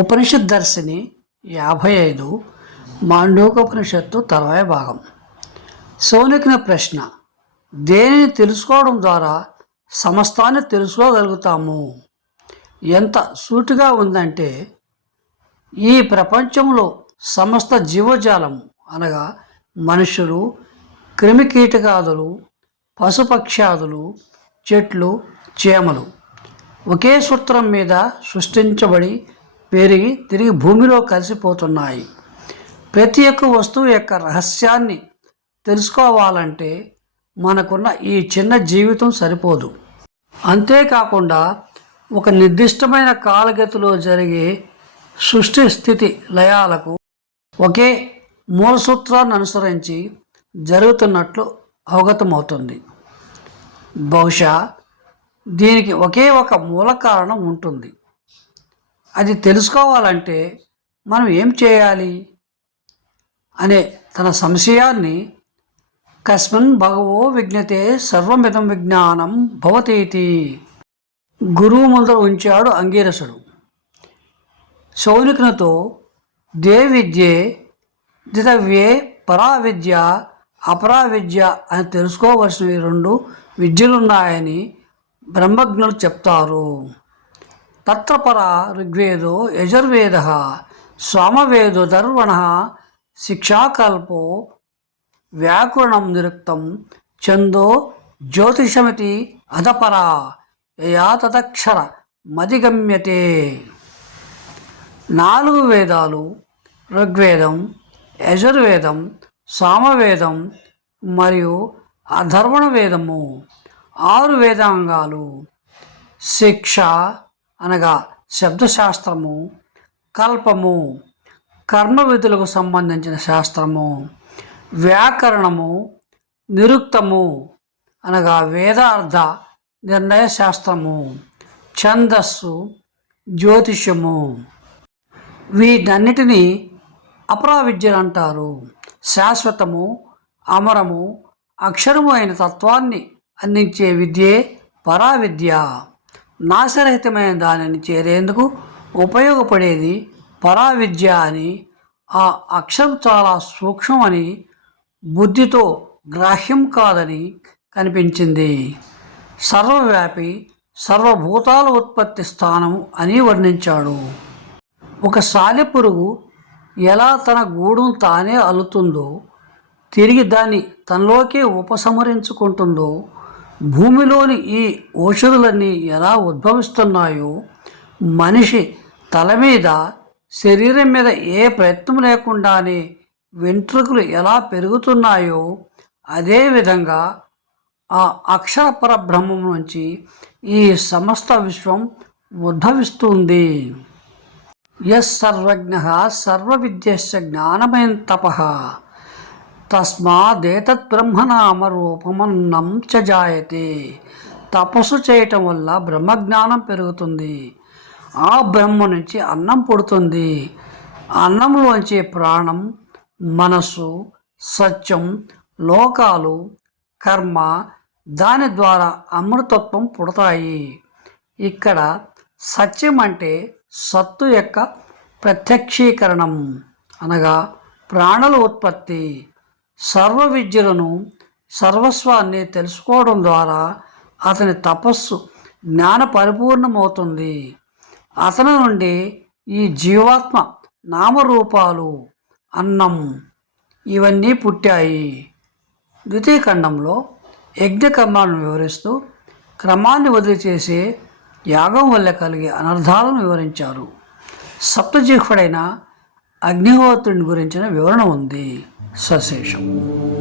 ఉపనిషత్ దర్శిని యాభై ఐదు మాండూకోపనిషత్తు తర్వాయ భాగం. సోనికిన ప్రశ్న దేనిని తెలుసుకోవడం ద్వారా సమస్తాన్ని తెలుసుకోగలుగుతాము? ఎంత సూటిగా ఉందంటే ఈ ప్రపంచంలో సమస్త జీవజాలం అనగా మనుషులు క్రిమికీటకాదులు పశుపక్ష్యాదులు చెట్లు చేమలు ఒకే సూత్రం మీద సృష్టించబడి పెరిగి తిరిగి భూమిలో కలిసిపోతున్నాయి. ప్రతి ఒక్క వస్తువు యొక్క రహస్యాన్ని తెలుసుకోవాలంటే మనకున్న ఈ చిన్న జీవితం సరిపోదు. అంతేకాకుండా ఒక నిర్దిష్టమైన కాలగతిలో జరిగే సృష్టి స్థితి లయాలకు ఒకే మూలసూత్రాన్ని అనుసరించి జరుగుతున్నట్లు అవగతమవుతుంది. బహుశా దీనికి ఒకే ఒక మూల కారణం ఉంటుంది. అది తెలుసుకోవాలంటే మనం ఏం చేయాలి అనే తన సంశయాన్ని కస్మిన్ భగవో విజ్ఞతే సర్వమిదం విజ్ఞానం భవతీతి. గురువు ముందర ఉంచాడు అంగీరసుడు. శౌనికునితో దే విద్యే దితవ్యే పరా విద్య అపరా విద్య అని తెలుసుకోవలసినవి రెండు విద్యలున్నాయని బ్రహ్మజ్ఞులు చెప్తారు. తత్రపర ఋగ్వేదో యజుర్వేద సామవేదో దర్వణ శిక్షాకల్పో వ్యాకరణం నిరుక్తం చందో జ్యోతిషమితి అధపరా యయా తదక్షర మదిగమ్యతే నాలుగు వేదాలు ఋగ్వేదం యజుర్వేదం సామవేదం మరియు అధర్వణ వేదము ఆరు వేదాంగాలు శిక్ష అనగా శబ్దశాస్త్రము కల్పము కర్మ విధులకు సంబంధించిన శాస్త్రము వ్యాకరణము నిరుక్తము అనగా వేదార్థ నిర్ణయ శాస్త్రము ఛందస్సు జ్యోతిష్యము. వీటన్నిటినీ అపరావిద్యలు అంటారు. శాశ్వతము అమరము అక్షరము అయిన తత్వాన్ని అందించే విద్యే పరావిద్య. నాశరహితమైన దానిని చేరేందుకు ఉపయోగపడేది పరావిద్య అని ఆ అక్షరం చాలా సూక్ష్మమని బుద్ధితో గ్రాహ్యం కాదని కనిపించింది. సర్వవ్యాపి సర్వభూతాల ఉత్పత్తి స్థానం అని వర్ణించాడు. ఒక సాలెపురుగు ఎలా తన గూడును తానే అల్లుతుందో తిరిగి దాన్ని తనలోకే ఉపసంహరించుకుంటుందో భూమిలోని ఈ ఔషధులన్నీ ఎలా ఉద్భవిస్తున్నాయో మనిషి తల మీద శరీరం మీద ఏ ప్రయత్నం లేకుండానే వెంట్రుకలు ఎలా పెరుగుతున్నాయో అదేవిధంగా ఆ అక్షర పరబ్రహ్మం నుంచి ఈ సమస్త విశ్వం ఉద్భవిస్తుంది. ఎస్ సర్వజ్ఞ సర్వ సర్వవిద్యశ్చ జ్ఞానమైన తప తస్మాదేతత్ బ్రహ్మనామరూపమన్నం చ జాయతే. తపస్సు చేయటం వల్ల బ్రహ్మజ్ఞానం పెరుగుతుంది. ఆ బ్రహ్మ నుంచి అన్నం పుడుతుంది. అన్నంలోంచి ప్రాణం మనస్సు సత్యం లోకాలు కర్మ దాని ద్వారా అమృతత్వం పుడతాయి. ఇక్కడ సత్యం అంటే సత్తు యొక్క ప్రత్యక్షీకరణం అనగా ప్రాణుల ఉత్పత్తి. సర్వ విద్యలను సర్వస్వాన్ని తెలుసుకోవడం ద్వారా అతని తపస్సు జ్ఞాన పరిపూర్ణమవుతుంది అతని నుండి ఈ జీవాత్మ నామరూపాలు అన్నం ఇవన్నీ పుట్టాయి. ద్వితీయ ఖండంలో యజ్ఞకర్మాలను వివరిస్తూ క్రమాన్ని వదిలిచేసే యాగం వల్ల కలిగే అనర్థాలను వివరించారు. సప్తజీహుడైన అగ్నిహోత్రుని గురించిన వివరణ ఉంది. 算岁数。